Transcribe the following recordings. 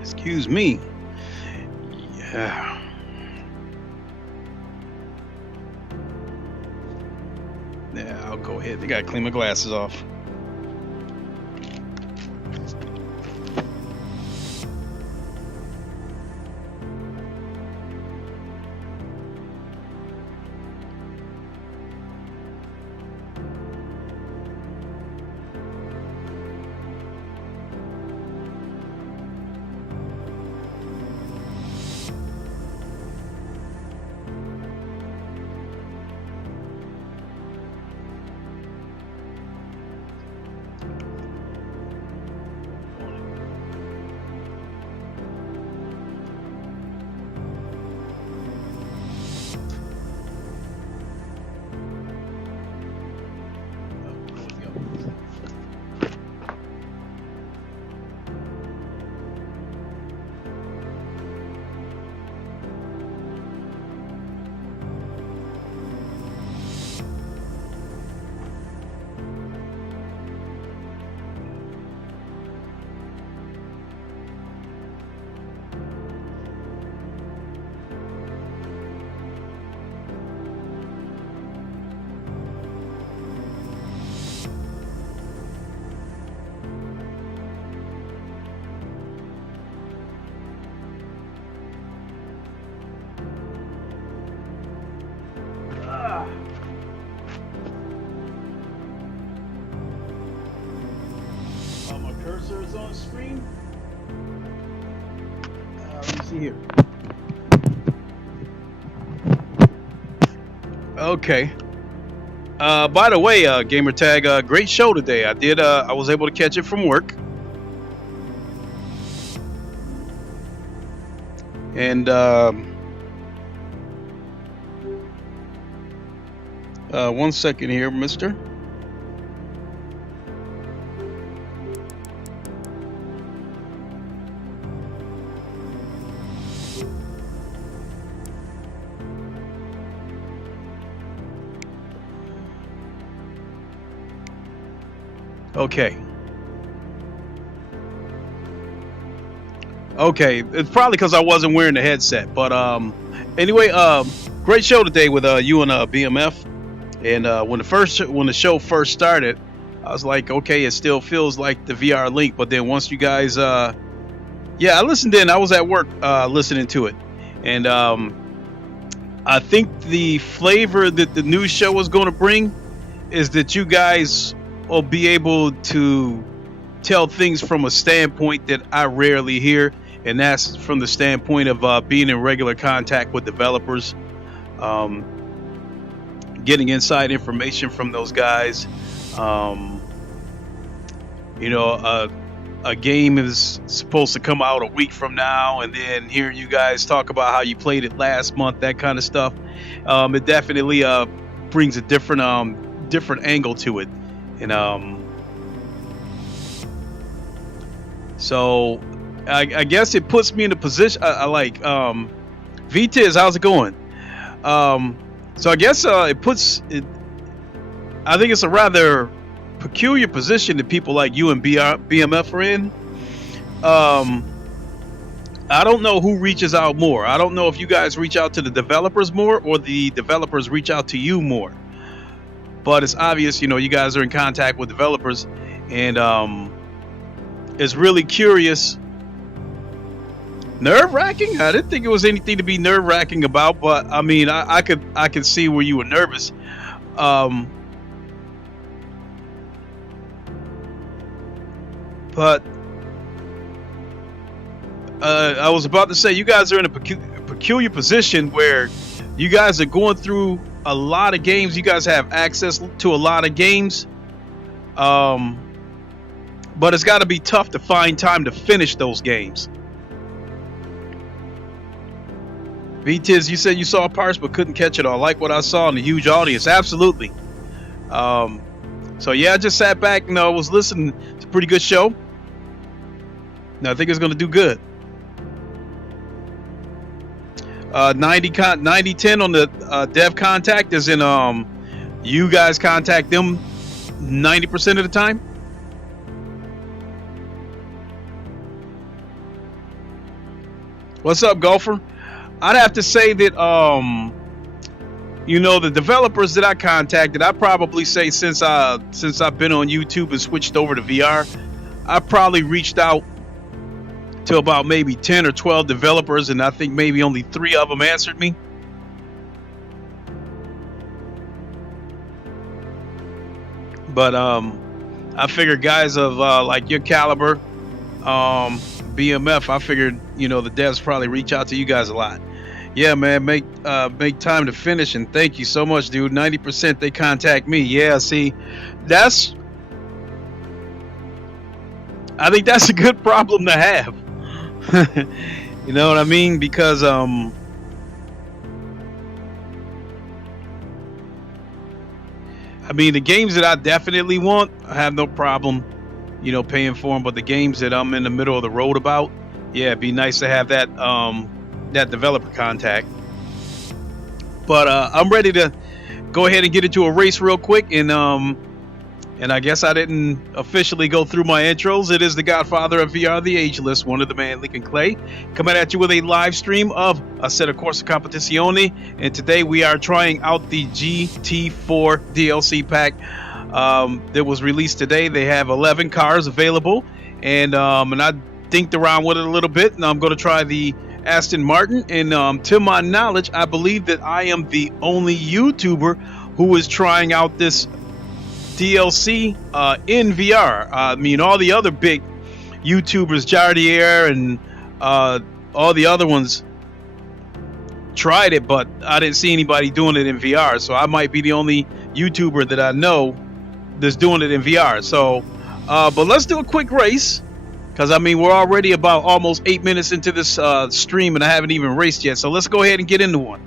Excuse me. Yeah. Yeah, I'll go ahead. I gotta clean my glasses off. My cursor is on screen. Let me see here. Okay. By the way, Gamertag, great show today. I was able to catch it from work. And one second here, mister. Okay. Okay, it's probably because I wasn't wearing the headset. But anyway, great show today with you and BMF. And when the show first started, I was like, okay, it still feels like the VR link. But then once you guys, yeah, I listened in. I was at work listening to it, and I think the flavor that the new show was going to bring is that you guys will be able to tell things from a standpoint that I rarely hear, and that's from the standpoint of being in regular contact with developers, getting inside information from those guys. You know, a game is supposed to come out a week from now, and then hearing you guys talk about how you played it last month, that kind of stuff, it definitely brings a different angle to it. And so I guess it puts me in a position. I like VTiz, how's it going? So I guess it puts it. I think it's a rather peculiar position that people like you and BMF are in. I don't know who reaches out more. I don't know if you guys reach out to the developers more or the developers reach out to you more. But it's obvious, you know, you guys are in contact with developers, and it's really curious. Nerve-wracking? I didn't think it was anything to be nerve-wracking about, but I mean, I could see where you were nervous. But I was about to say, you guys are in a peculiar position where you guys are going through a lot of games. You guys have access to a lot of games, but it's got to be tough to find time to finish those games. VTiz, you said you saw parts but couldn't catch it all. Like what I saw in the huge audience. Absolutely. So yeah, I just sat back and was listening. It's a pretty good show. Now I think it's going to do good. 90-10 on the dev contact is in you guys contact them 90% of the time. What's up, golfer? I'd have to say that you know, the developers that I contacted, I probably say since I've been on YouTube and switched over to VR, I probably reached out to about maybe 10 or 12 developers, and I think maybe only 3 of them answered me. But I figured guys of like your caliber, BMF, I figured, you know, the devs probably reach out to you guys a lot. Yeah, man, make time to finish, and thank you so much, dude. 90% they contact me. Yeah, see, I think that's a good problem to have. You know what I mean? Because I mean, the games that I definitely want, I have no problem, you know, paying for them. But the games that I'm in the middle of the road about, yeah, it'd be nice to have that that developer contact. But I'm ready to go ahead and get into a race real quick, and I guess I didn't officially go through my intros. It is the Godfather of VR, the Ageless, one of the man, Lincoln Clay, coming at you with a live stream of Assetto Corsa Competizione, and today we are trying out the GT4 DLC pack that was released today. They have 11 cars available, and I dinked around with it a little bit, and I'm going to try the Aston Martin, and to my knowledge, I believe that I am the only YouTuber who is trying out this DLC in VR. I mean, all the other big YouTubers, Jardier and all the other ones, tried it, but I didn't see anybody doing it in VR. So I might be the only YouTuber that I know that's doing it in VR. So, but let's do a quick race. Because, I mean, we're already about almost 8 minutes into this stream, and I haven't even raced yet. So let's go ahead and get into one.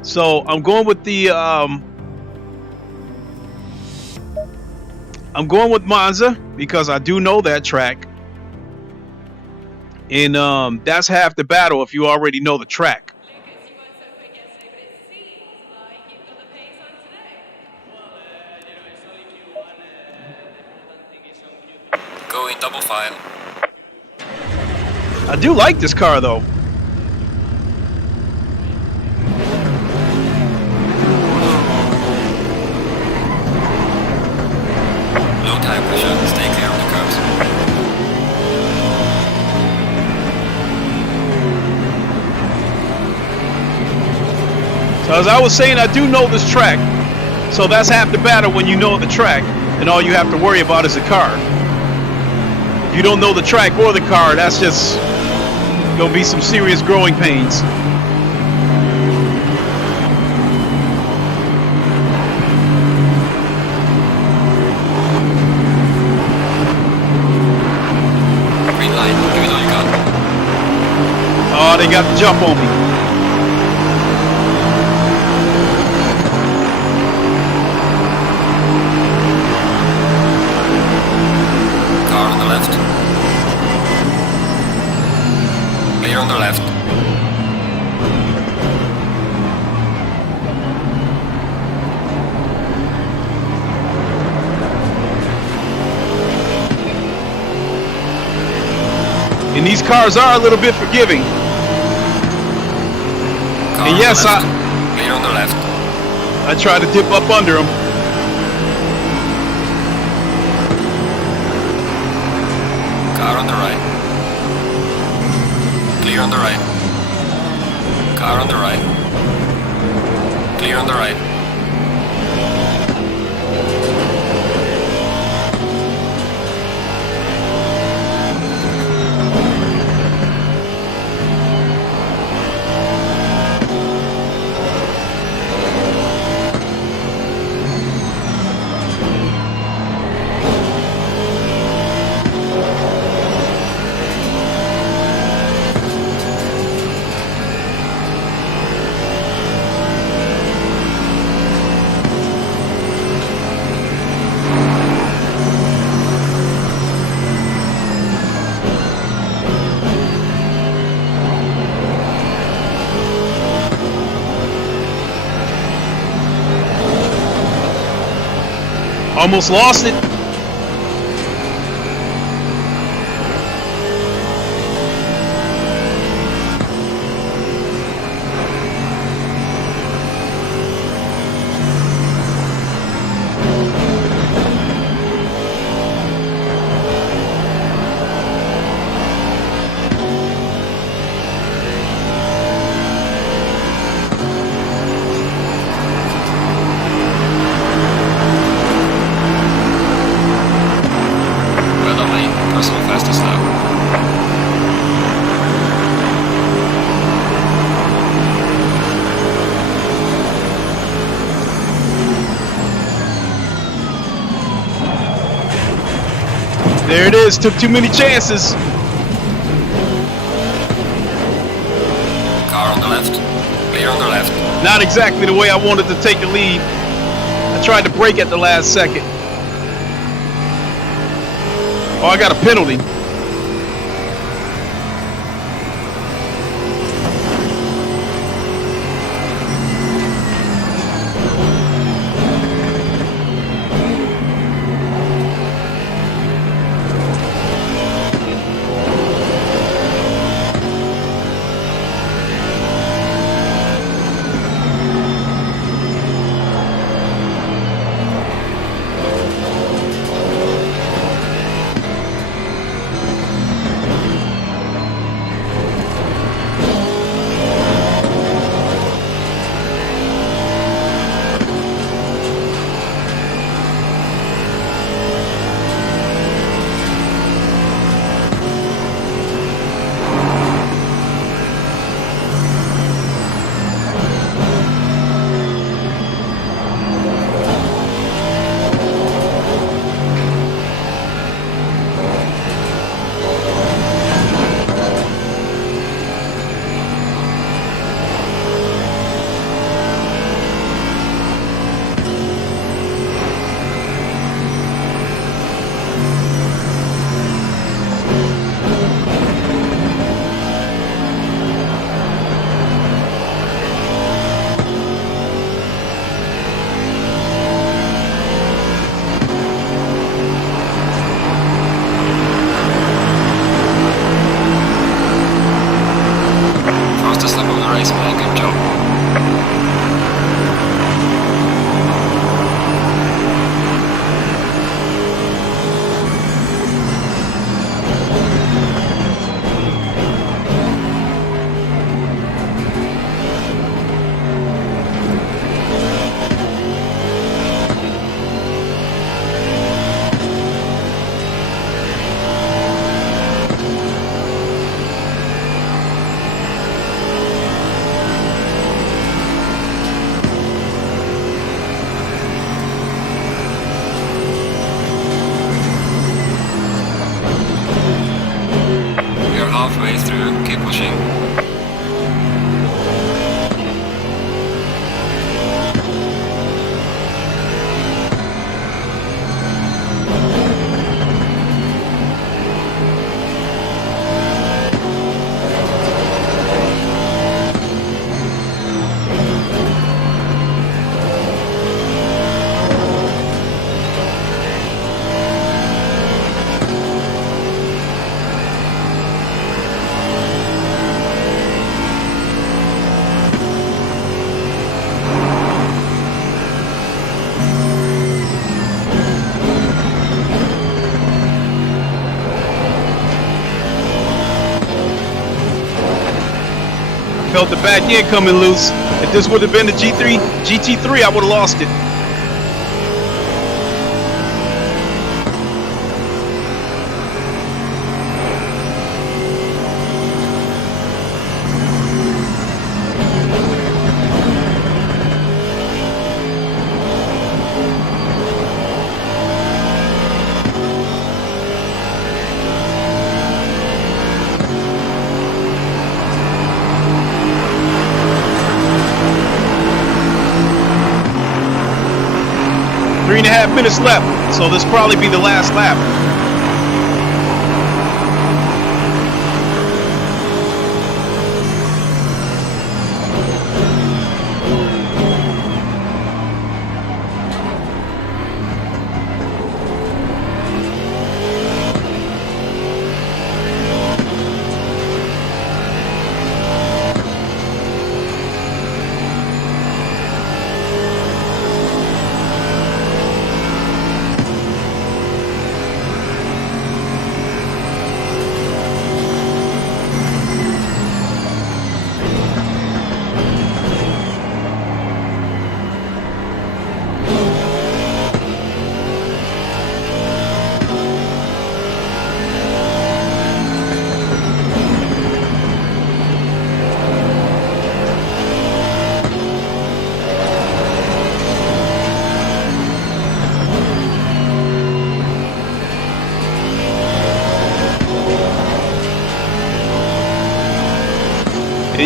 So I'm going with the I'm going with Monza because I do know that track, and that's half the battle if you already know the track. Going double file. I do like this car though. Low tire pressure, stay clear on the curves. So as I was saying, I do know this track. So that's half the battle when you know the track, and all you have to worry about is the car. If you don't know the track or the car, that's just gonna be some serious growing pains. Green light, give it all you got. Oh, they got the jump on me. Car on the left. Clear on the left. And these cars are a little bit forgiving. Car And yes, clear on the left. I try to dip up under them. Car on the right. Clear on the right. Car on the right. Clear on the right. Almost lost it. There it is. Took too many chances. Car on the left. Clear on the left. Not exactly the way I wanted to take the lead. I tried to brake at the last second. Oh, I got a penalty. Fastest lap of the race, man. Good job. We are halfway through. Keep pushing. Felt the back end coming loose. If this would have been the GT3, I would have lost it. Three and a half minutes left, so this probably be the last lap.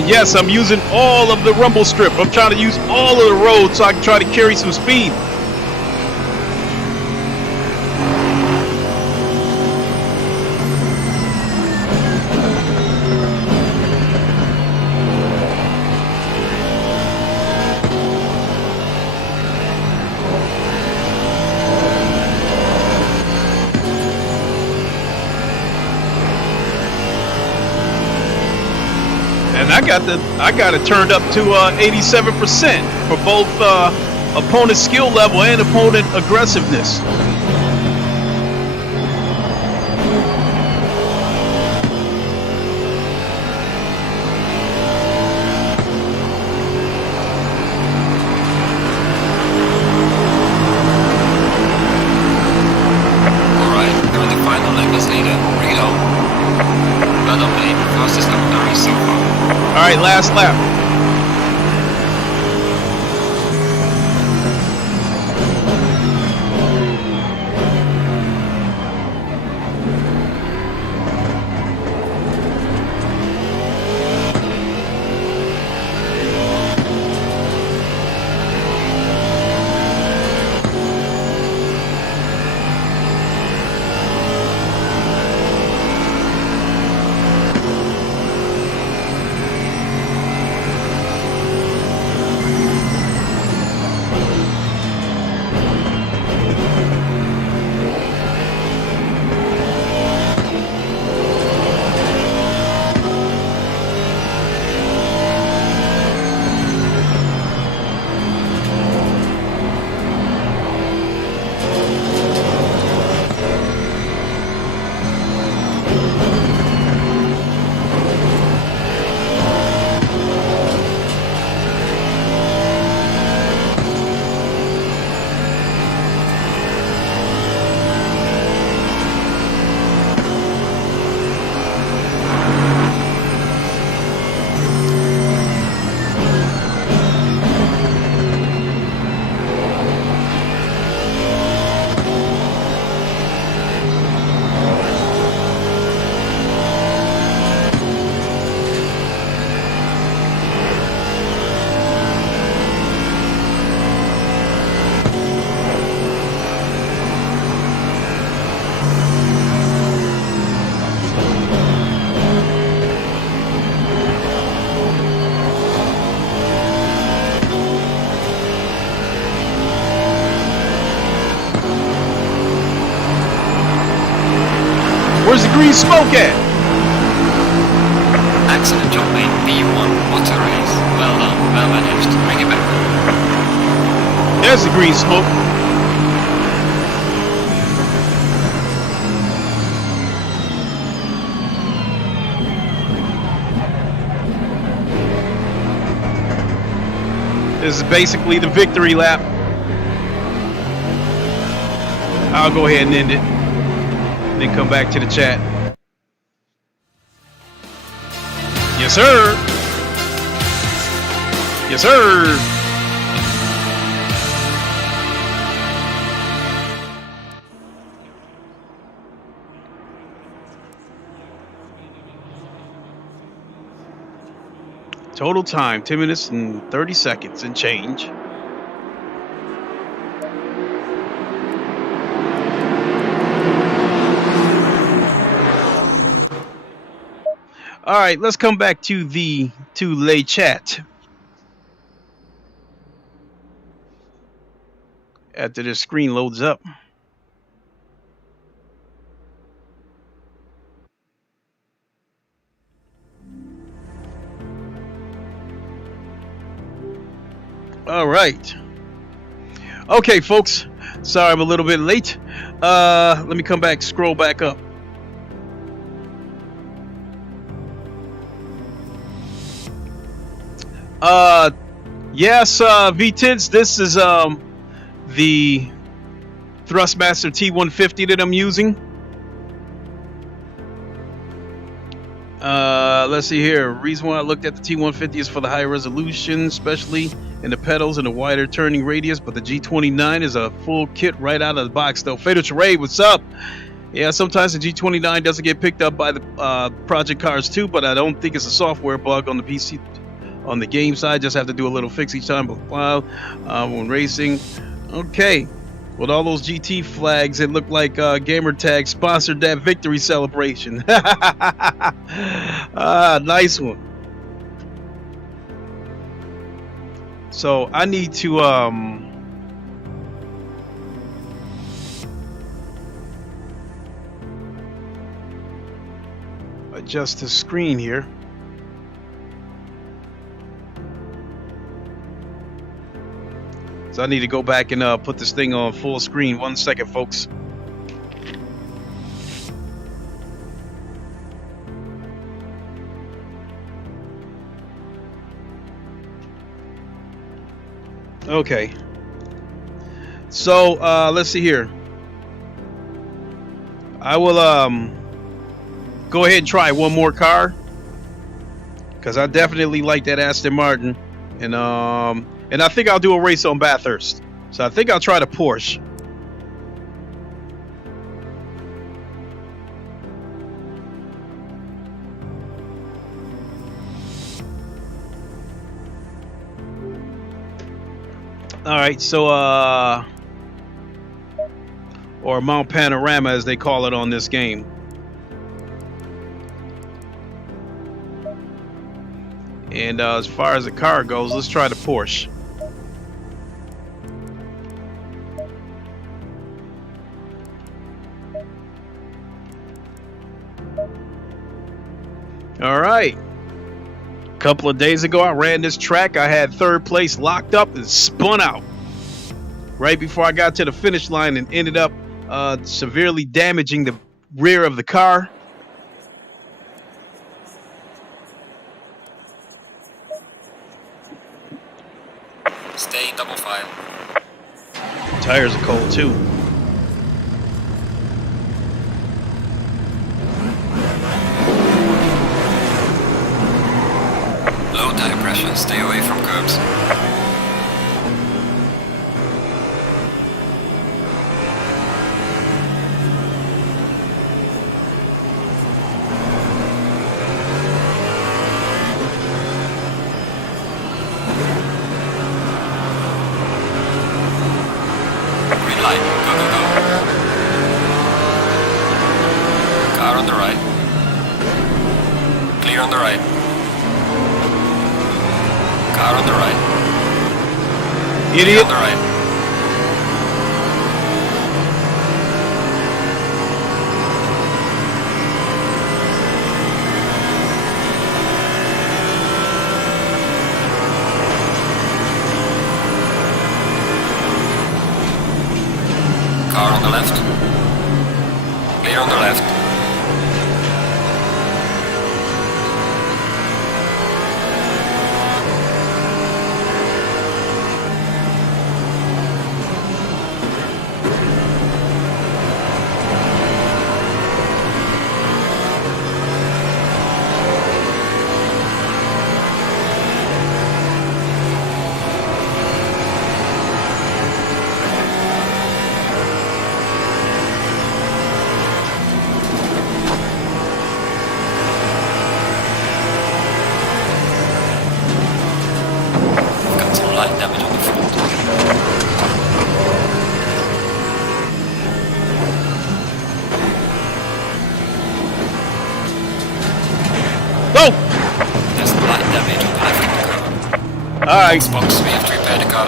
And yes, I'm using all of the rumble strip. I'm trying to use all of the roads so I can try to carry some speed. And I got it turned up to 87% for both opponent skill level and opponent aggressiveness. Alright, you're in the final lap as leader. Bring it on. Well done, mate. Fastest lap of the race so far. All right, last lap. Where's the green smoke at? Excellent job, mate. P1. What a race. Well done. Well managed. Bring it back. There's the green smoke. This is basically the victory lap. I'll go ahead and end it. Then come back to the chat. Yes, sir. Yes, sir. Total time, 10 minutes and 30 seconds and change. All right, let's come back to the lay chat. After the screen loads up. All right. Okay, folks. Sorry I'm a little bit late. Let me come back, scroll back up. Yes, V-Tents, this is the Thrustmaster T150 that I'm using. Let's see here. Reason why I looked at the T150 is for the high resolution, especially in the pedals and the wider turning radius, but the G29 is a full kit right out of the box though. Fatal Charade, what's up? Yeah, sometimes the G29 doesn't get picked up by the Project Cars 2, but I don't think it's a software bug on the PC. On the game side, just have to do a little fix each time. But when racing, okay. With all those GT flags, it looked like Gamertag sponsored that victory celebration. Nice one. So I need to adjust the screen here. So I need to go back and put this thing on full screen. 1 second, folks. Okay. So let's see here. I will go ahead and try one more car, because I definitely like that Aston Martin, and I think I'll do a race on Bathurst. So I think I'll try the Porsche. All right, so or Mount Panorama as they call it on this game. And as far as the car goes, let's try the Porsche. All right. A couple of days ago, I ran this track. I had third place locked up and spun out right before I got to the finish line and ended up severely damaging the rear of the car. Stay in double file. Tires are cold too. Low tire pressure, stay away from curbs. Green light, go, go, go. Car on the right. Clear on the right. Car on the right. Idiot. On the right. Car on the left. Clear on the left. Got some light damage on the front. Go! There's some light damage on the left of the car. All right. Box, we have to repair the car.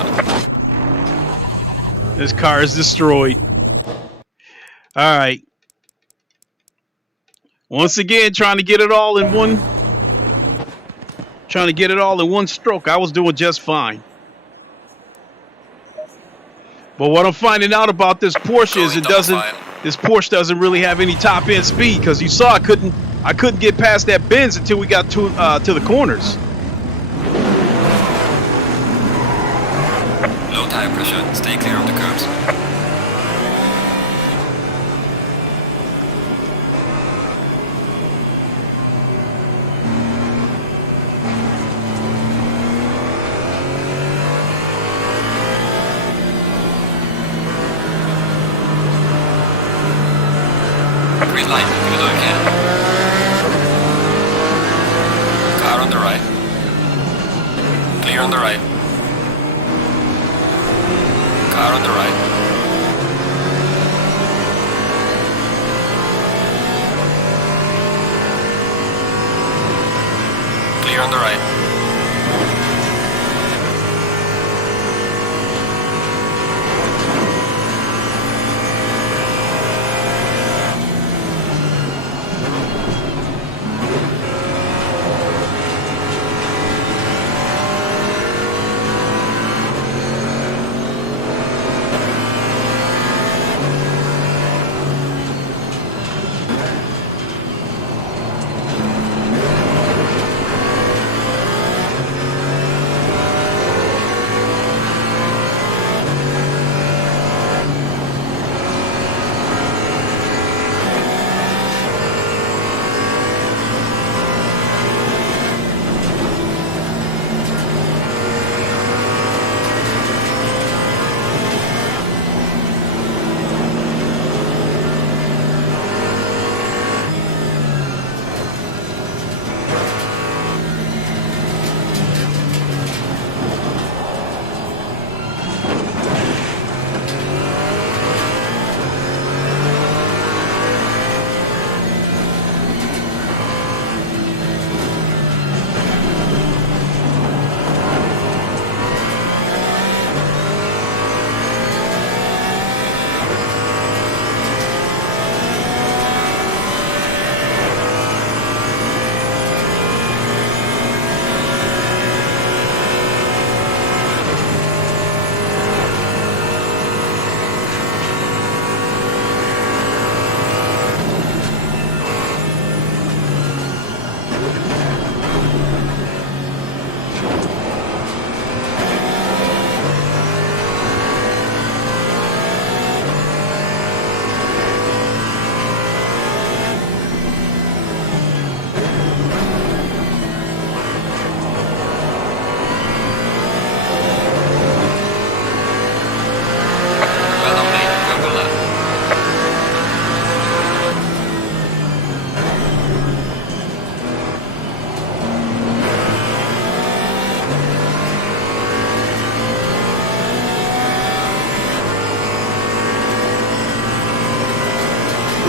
This car is destroyed. All right. Once again, trying to get it all in one stroke. I was doing just fine. But what I'm finding out about this Porsche is this Porsche doesn't really have any top end speed, because you saw I couldn't get past that Benz until we got to the corners. Low tire pressure, stay clear of the curbs. Clear on the right. Car on the right. Clear on the right.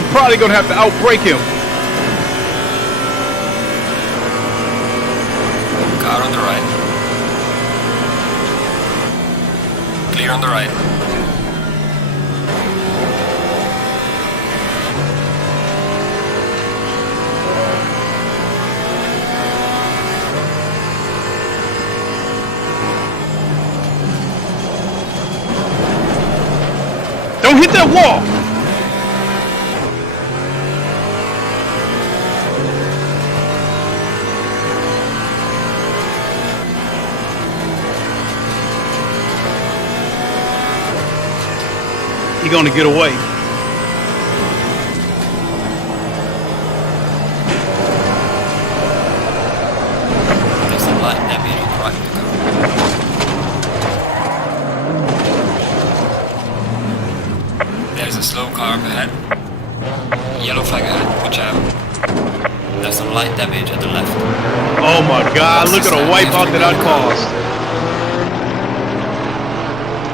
Probably gonna have to outbrake him. Car on the right. Clear on the right. Don't hit that wall. You're gonna get away. There's some light damage on the right of the car. There's a slow car up ahead. Yellow flag ahead, watch out. There's some light damage at the left. Oh my god, look at the wipeout that I caused.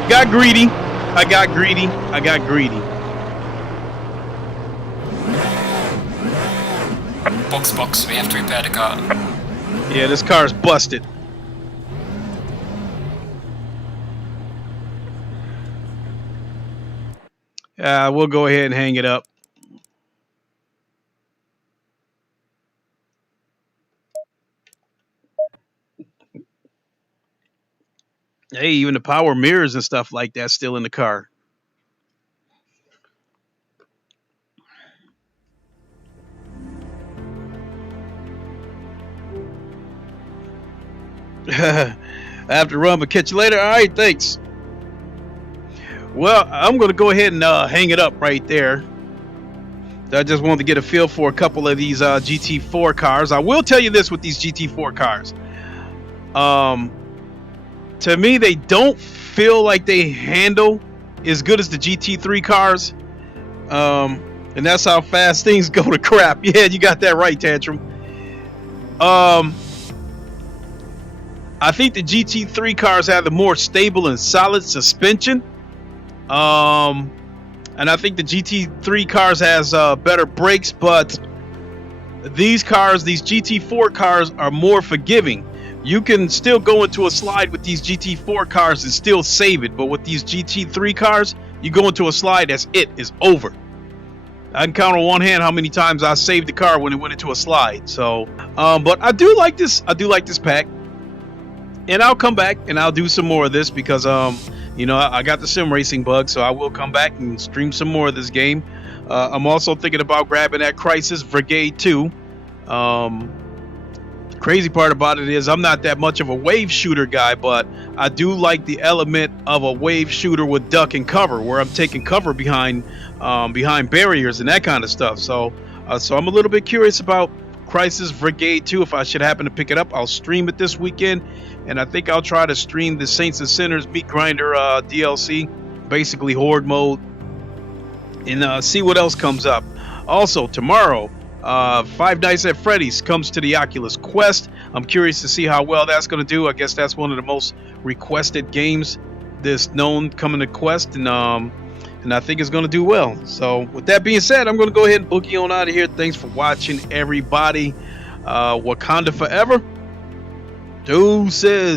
Got greedy. I got greedy. I got greedy. Box, we have to repair the car. Yeah, this car's busted. We'll go ahead and hang it up. Hey, even the power mirrors and stuff like that still in the car. I have to run, but catch you later. All right, thanks. Well, I'm going to go ahead and hang it up right there. I just wanted to get a feel for a couple of these GT4 cars. I will tell you this with these GT4 cars. To me, they don't feel like they handle as good as the GT3 cars. And that's how fast things go to crap. Yeah, you got that right, Tantrum. I I think the GT3 cars have the more stable and solid suspension. And I think the GT3 cars has better brakes, but these cars, these GT4 cars, are more forgiving. You can still go into a slide with these GT4 cars and still save it, but with these GT3 cars, you go into a slide, that's it, it's over. I can count on one hand how many times I saved the car when it went into a slide. So, but I do like this. I do like this pack, and I'll come back and I'll do some more of this because, you know, I got the sim racing bug, so I will come back and stream some more of this game. I'm also thinking about grabbing that Crisis Brigade 2. Crazy part about it is I'm not that much of a wave shooter guy, but I do like the element of a wave shooter with duck and cover, where I'm taking cover behind barriers and that kind of stuff. So I'm a little bit curious about Crisis Brigade 2. If I should happen to pick it up, I'll stream it this weekend, and I think I'll try to stream the Saints and Sinners Meat Grinder DLC, basically Horde mode, and see what else comes up. Also, tomorrow, Five Nights at Freddy's comes to the Oculus Quest. I'm curious to see how well that's going to do. I guess that's one of the most requested games that's known coming to Quest, and I think it's going to do well. So with that being said, I'm going to go ahead and boogie on out of here. Thanks for watching, everybody. Wakanda forever. Deuces.